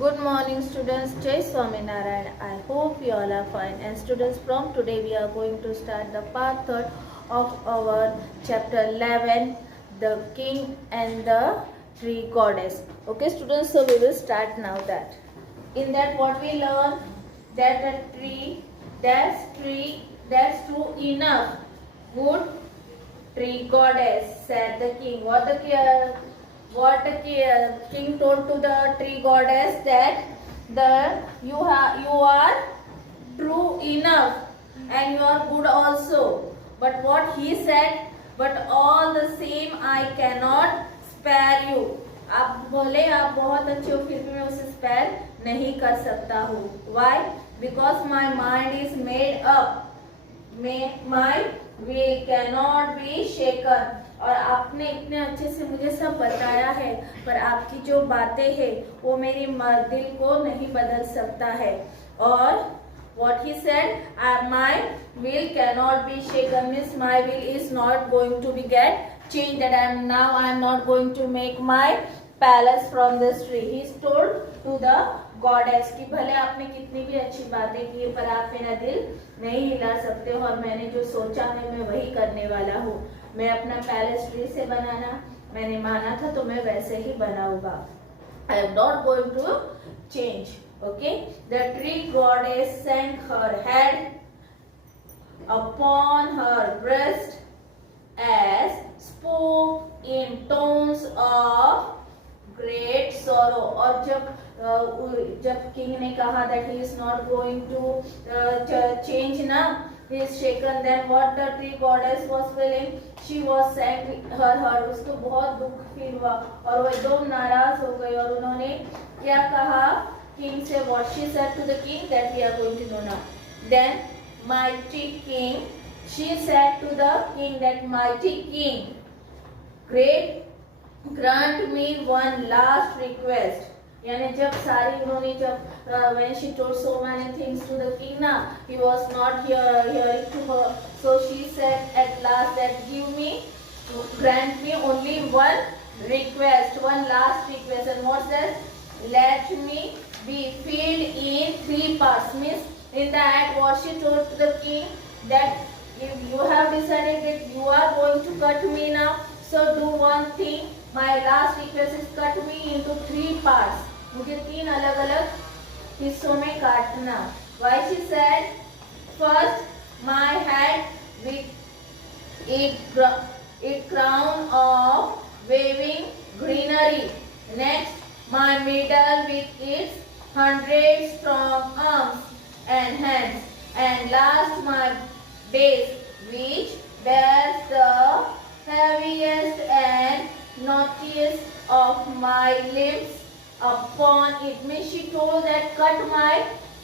Good morning students, Jai Swaminarayan. I hope you all are fine. And students, from today we are going to start the part 3 of our chapter 11, the king and the tree goddess. Okay students, so we will start now that. In that what we learn, that a tree, that's true enough. Good tree goddess, said the king. What the king told to the tree goddess, that you are true enough and you are good also. But what he said, but all the same I cannot spare you. आप बोले आप बहुत अच्छे हो, फिर भी मैं उसे स्पेयर नहीं कर सकता हूँ. Why? Because my mind is made up. My will cannot be shaken. और आपने इतने अच्छे से मुझे सब बताया है, पर आपकी जो बातें हैं वो मेरी दिल को नहीं बदल सकता है. और what he said, my will cannot be shaken means my will is not going to be get changed. That I am not going to make my palace from this tree. He told to the goddess कि भले आपने कितनी भी अच्छी बातें की पर आप मेरा दिल नहीं हिला सकते हो, और मैंने जो सोचा है मैं वही करने वाला हूँ. मैं अपना पैलेस ट्री से बनाना मैंने माना था, तो मैं वैसे ही बनाऊंगा. I am not going to change. Okay, the tree goddess sank her head upon her breast as spoke in tones of great sorrow. और जब किंग ने कहा that he is not going to change ना, he is shaken, then what the tree goddess was feeling, she was sank her heart. उसको बहुत दुख feel हुआ और वो एकदम नाराज हो गई. और उन्होंने क्या कहा किंग से, what she said to the king, that we are going to know now. Then mighty king, she said to the king that mighty king, great, grant me one last request. यानी जब सारी उन्होंने when she told so many things to the king ना, he was not hearing to her. So she said at last that grant me only one request, one last request. And what's that? Let me be filled in 3 parts. Means in that what she told to the king, that if you have decided that you are going to cut me now, so do one thing. My last request is cut me into 3 parts. मुझे 3 अलग अलग हिस्सों में काटना. Why she said, first my head with a crown of waving greenery. Next my middle with its 100 strong arms and hands. And last my base, which bears the heaviest and knottiest of my limbs upon it. Means she told that cut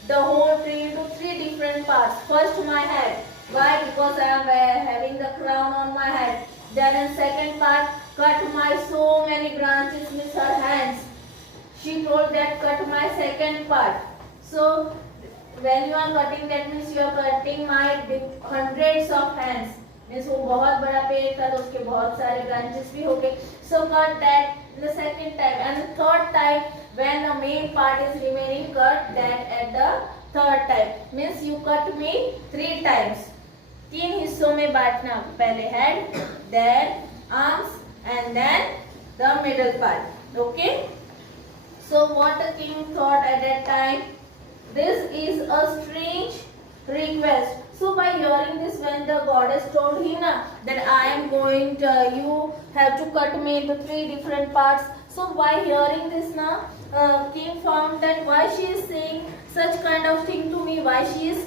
the whole tree into 3 different parts. First my head. Why? Because I am having the crown on my head. Then in second part, cut my so many branches with her hands. She told that cut my second part. So when you are cutting, that means you are cutting my hundreds of hands. Means वो बहुत बड़ा पेड़ था तो उसके बहुत सारे branches भी हो गए. So cut that the second time. And third time when the main part is remaining, cut that at the third time. Means you cut me 3 times. 3 हिस्सों में बांटना. पहले head, then arms and then the middle part. Okay, so what the king thought at that time, this is a strange request. So by hearing this, when the goddess told him that I am going to, you have to cut me into 3 different parts. So by hearing this king found that why she is saying such kind of thing to me, why she is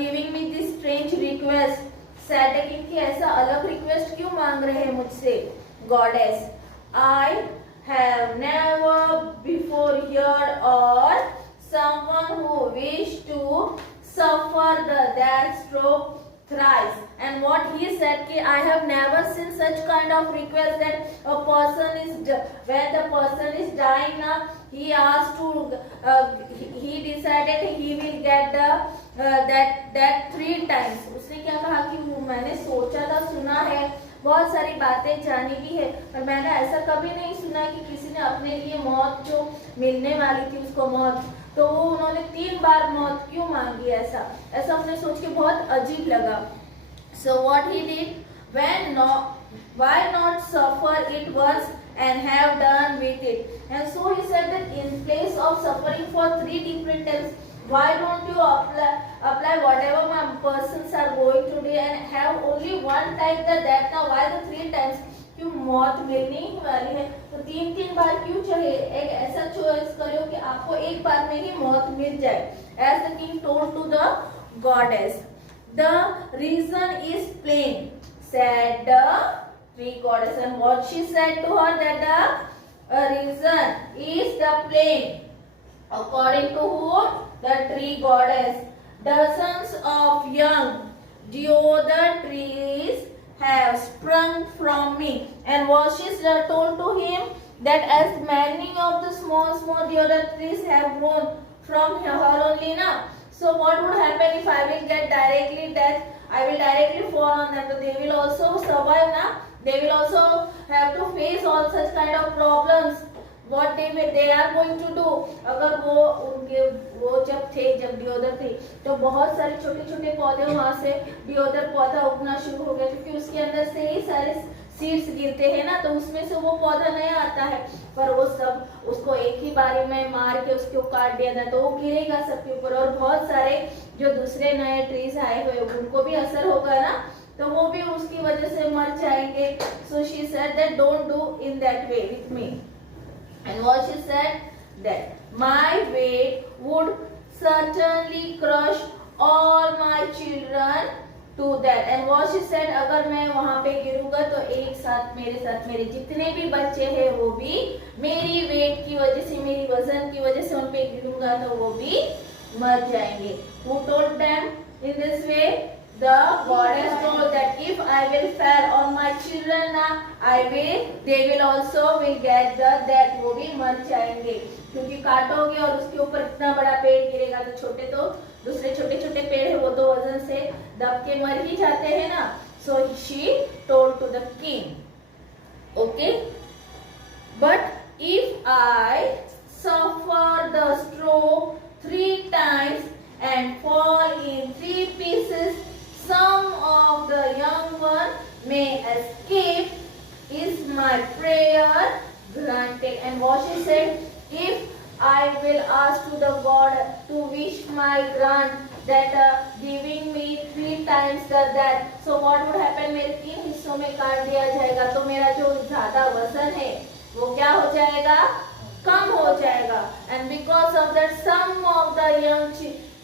giving me this strange request. Said the king कि ऐसा अलग request क्यों मांग रहे हैं मुझसे goddess. I have never before heard or someone who wished to suffer the death stroke thrice. And what he said कि I have never seen such kind of request that a person is, when the person is dying now, he asked to he decided he will get the that 3 times. उसने क्या कहा कि मैंने सोचा था, सुना है बहुत सारी बातें जानी भी है, पर मैंने ऐसा कभी नहीं सुना कि किसी ने अपने लिए मौत जो मिलने वाली थी उसको मौत, तो वो उन्होंने 3 बार मौत क्यों मांगी, ऐसा ऐसा हमने सोच के बहुत अजीब लगा. So what he did, when why not suffer it once and have done with it? And so he said that in place of suffering for 3 different times, why don't you apply whatever my persons are going to do and have only one time the death. Now why the 3 times? क्यों मौत मिलने ही वाली है तो 3 बार क्यों चाहिए. एक ऐसा चॉइस करो कि आपको एक बार में ही मौत मिल जाए. As the king told to the goddess, the reason is plain, said the tree goddess. And what she said to her, that the reason is the plain. According to whom? The tree goddess. Dozens of young deodar trees have sprung from me. And what she told to him, that as many of the small deodar trees have grown from her only now. So what would happen if I will get directly death? I will directly fall on them. So they will also survive now. They will also have to face all such kind of problems. What they are going to do? अगर वो जब डिओदर थे तो बहुत सारे छोटे छोटे पौधे वहाँ से डिओदर पौधा उगना शुरू हो गया, क्योंकि उसके अंदर से ही सारे सीड्स गिरते हैं ना, तो उसमें से वो पौधा नया आता है. पर वो सब उसको एक ही बारी में मार के उसको काट दिया था तो वो गिरेगा सबके ऊपर, और बहुत सारे जो दूसरे नए ट्रीज आए हुए उनको भी असर होगा ना, तो वो भी उसकी वजह से मर जाएंगे. So she said that don't do in that way with me. And what she said, that my weight would certainly crush all my children to that. And what she said, अगर मैं वहाँ पे गिरूंगा तो एक साथ मेरे जितने भी बच्चे हैं वो भी मेरी वेट की वजह से, मेरी वजन की वजह से उन पे गिरूंगा तो वो भी मर जाएंगे. Who told them in this way? The goddess told that if I will fall on my children now, they will also will get the death. वो भी मर जाएंगे, क्योंकि काटोगे और उसके ऊपर इतना बड़ा पेड़ गिरेगा तो दूसरे छोटे छोटे पेड़ है वो तो वजन से दब के मर ही जाते हैं ना. So she told to the king, okay, but if I suffer the stroke 3 times and fall in 3 pieces, some of the young one may escape. Is my prayer granted? And what she said, if I will ask to the God to wish my grant that giving me 3 times that, so what would happen, मेरे 3 हिस्सों में काट दिया जाएगा तो मेरा जो ज्यादा वजन है वो क्या हो जाएगा, कम हो जाएगा. And because of that, some of the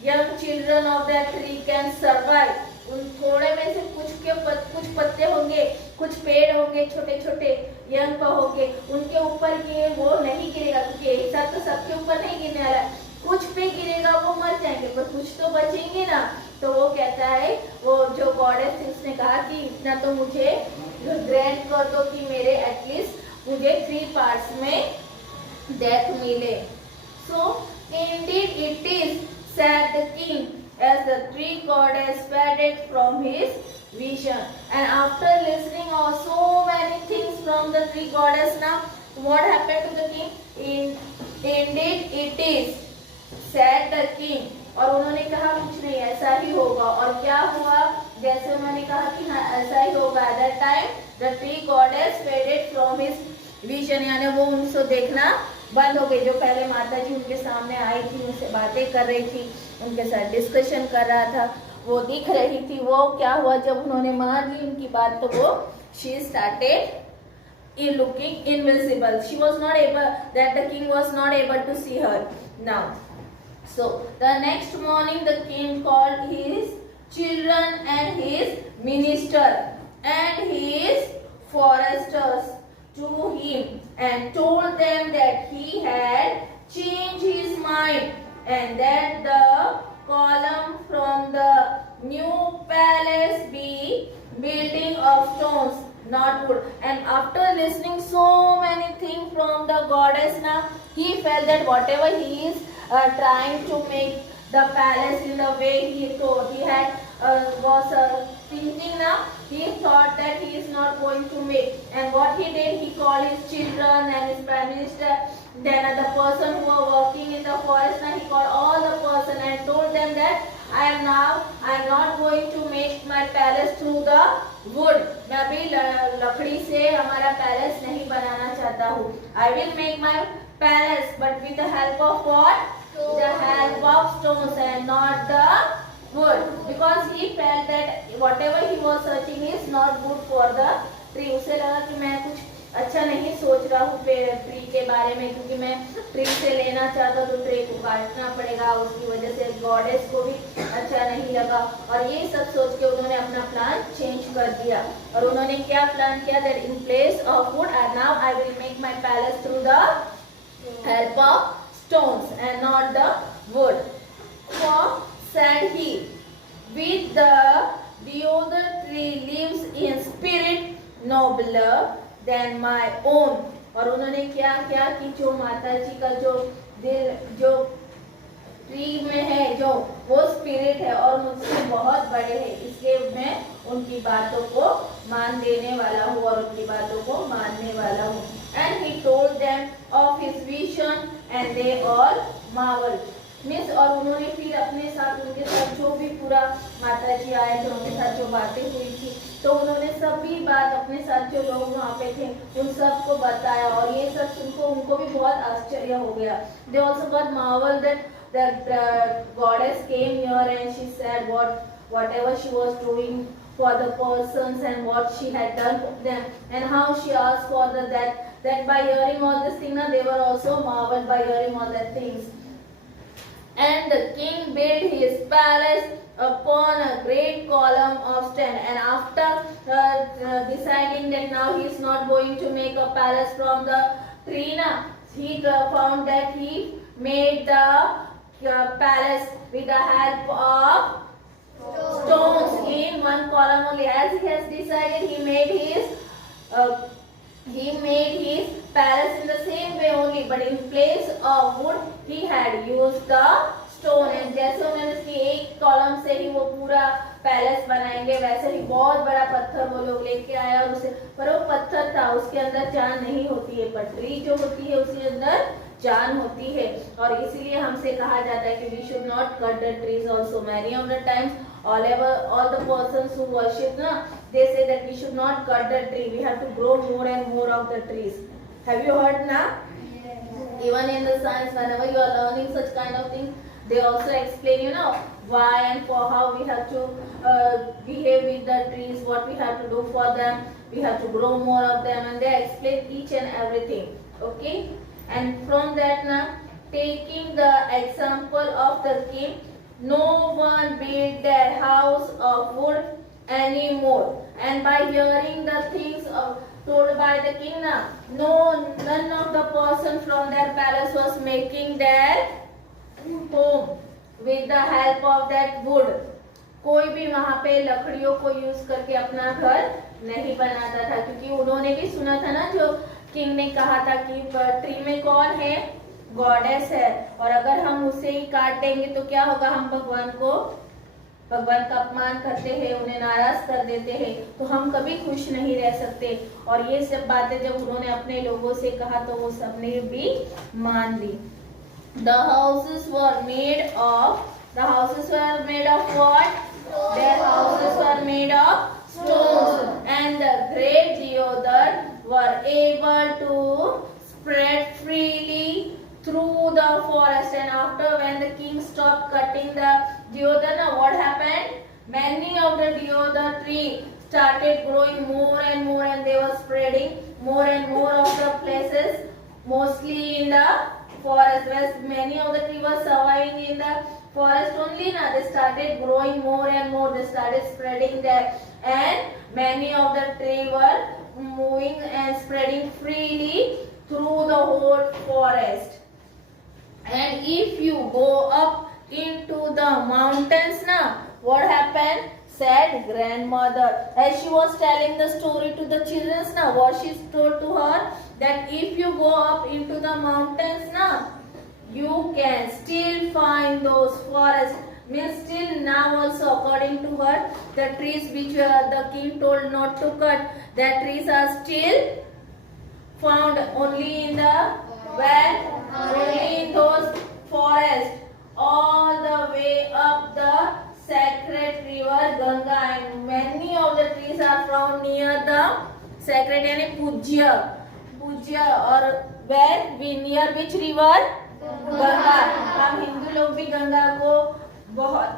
young children of that tree can survive. उन थोड़े में से कुछ पत्ते होंगे, कुछ पेड़ होंगे छोटे छोटे यंग होंगे, उनके ऊपर ये वो नहीं गिरेगा, क्योंकि एक साथ तो सबके ऊपर नहीं गिरने वाला. कुछ पे गिरेगा वो मर जाएंगे, पर कुछ तो बचेंगे ना. तो वो कहता है, वो जो गॉडेस थी उसने कहा कि इतना तो मुझे ग्रांट कर दो कि मेरे एटलीस्ट मुझे 3 पार्ट्स में डेथ मिले. So indeed it is, said the king, as the tree goddess faded from his vision. And after listening of so many things from the tree goddess, now what happened to the king? Indeed it is, said the king. और उन्होंने कहा कुछ नहीं, ऐसा ही होगा. और क्या हुआ, जैसे उन्होंने कहा कि हाँ ऐसा ही होगा. At that time the tree goddess faded from his vision, यानी वो उनको देखना बंद हो गई. जो पहले माता जी उनके सामने आई थी, उनसे बातें कर रही थी, उनके साथ डिस्कशन कर रहा था, वो दिख रही थी. वो क्या हुआ, जब उन्होंने मान ली उनकी बात तो वो she started looking invisible. She was not able, that the king was not able to see her now. So the next morning the king called his children and his minister and his foresters to him and told them that he had changed his mind and that the column from the new palace be building of stones, not wood. And after listening so many things from the goddess, now he felt that whatever he is trying to make the palace in the way he thought, he had was thinking now, he thought that he is not going to make. And what he did, he called his children and his prime minister. Then the person who were working in the forest, now he called all the person and told them that I am not going to make my palace through the wood. मैं अभी लकड़ी से हमारा palace नहीं बनाना चाहता हूँ. I will make my palace, but with the help of what? The help of stones and not the wood, because he felt that whatever he was searching is not good for the tree. उसे लगा कि मैं कुछ अच्छा नहीं सोच रहा हूँ ट्री के बारे में, क्योंकि मैं ट्री से लेना चाहता तो ट्री को काटना पड़ेगा. उसकी वजह से गॉडेस को भी अच्छा नहीं लगा और ये सब सोच के उन्होंने अपना प्लान चेंज कर दिया. और उन्होंने क्या प्लान किया, that in place of would now I will make my palace through the help of stones and not the wood. For said he, with the deodar tree lives in spirit nobler than my own. और उन्होंने क्या किया कि जो माता जी का जो दिल जो ट्री में है, जो वो स्पिरिट है और मुझसे बहुत बड़े हैं, इसलिए मैं उनकी बातों को मान देने वाला हूँ और उनकी बातों को मानने वाला हूँ. And he told them of his vision and they all marveled. Miss और उन्होंने फिर अपने साथ उनके साथ जो भी पूरा माता जी आए थे उनके साथ जो बातें हुई थी, तो उन्होंने सभी बात अपने साथ जो लोग वहाँ पे थे उन सब को बताया और ये सब सुनकर उनको भी बहुत आश्चर्य हो गया. They also got marveled that the goddess came here and she said whatever she was doing for the persons and what she had done for them and how she asked for that by hearing all this thing, they were also marveled by hearing all that things. And the king built his palace upon a great column of stone. And after deciding that now he is not going to make a palace from the tree, he found that he made the palace with the help of stones in one column only. As he has decided, he made his palace in the same way only, but in place of wood he had used the stone. And जैसे उन्होंने इसकी एक column से ही वो पूरा palace बनाएंगे, वैसे ही बहुत बड़ा पत्थर वो लोग लेके आए और उसे, पर वो पत्थर था, उसके अंदर जान नहीं होती है, पर ट्री जो होती है उसके अंदर जान होती है. और इसीलिए हमसे कहा जाता है कि we should not cut the trees also. Many of the times all the persons who worship, they say that we should not cut the tree, we have to grow more and more of the trees. Have you heard now? Yes. Even in the science, whenever you are learning such kind of things, they also explain, why and for how we have to behave with the trees, what we have to do for them, we have to grow more of them, and they explain each and everything. Okay? And from that now, taking the example of the king, no one built their house of wood anymore. And by hearing the things told by the king, none of the person from their palace was making their home with the help of that wood. कोई भी वहाँ पे लकड़ियों को use करके अपना घर नहीं बनाता था, क्योंकि उन्होंने भी सुना था ना, जो किंग ने कहा था कि ट्री में कौन है, गॉडेस है, और अगर हम उसे ही काट देंगे तो क्या होगा, हम भगवान का अपमान करते हैं, उन्हें नाराज कर देते हैं, तो हम कभी खुश नहीं रह सकते. और ये सब बातें जब उन्होंने अपने लोगों से कहा तो वो सबने भी मान ली. The houses were made of what? Their houses were made of stones, and the great deodar were able to spread freely through the forest. And after, when the king stopped cutting the deodar, what happened? Many of the deodar trees started growing more and more, and they were spreading more and more of the places, mostly in the forest. Where many of the trees were surviving in the forest only, they started growing more and more, they started spreading there, and many of the trees were moving and spreading freely through the whole forest. And if you go up into the mountains, what happened? Said grandmother, as she was telling the story to the children, what she told to her, that if you go up into the mountains, you can still find those forests means still now also according to her, the trees which the king told not to cut, that trees are still found only in the where, only in those forests, all the way up the sacred river Ganga, and many of the trees are found near the sacred यानी पूज्य और where we near which river, Ganga. हम हिंदू लोग भी गंगा को बहुत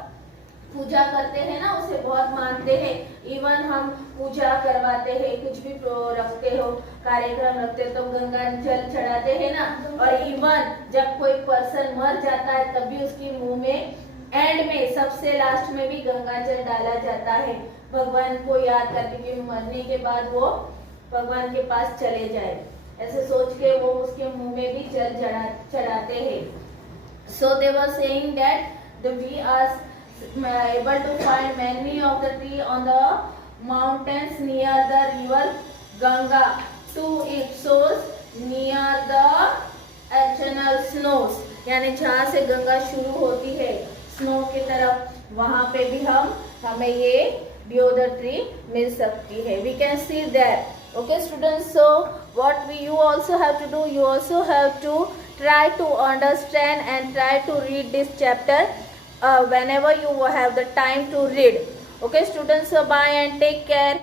पूजा करते हैं ना, उसे बहुत मानते हैं. इवन हम पूजा करवाते हैं, कुछ भी रखते हो, कार्यक्रम रखते हो तो गंगा जल चढ़ाते हैं ना. और इवन जब कोई पर्सन मर जाता है तब भी उसके मुंह में एंड में सबसे लास्ट में भी गंगा जल डाला जाता है, भगवान को याद करके कि मरने के बाद वो भगवान के पास चले जाए, ऐसे सोच के वो उसके मुंह में भी जल चढ़ाते हैं. So they were saying that we are able to find many of the tree on the mountains near the river Ganga to its source near the external snows, यानी जहाँ से गंगा शुरू होती है स्नो की तरफ, वहाँ पे भी हमें ये deodar tree मिल सकती है. We can see that. Okay students, so what you also have to do, you also have to try to understand and try to read this chapter whenever you have the time to read. Okay students, so bye and take care.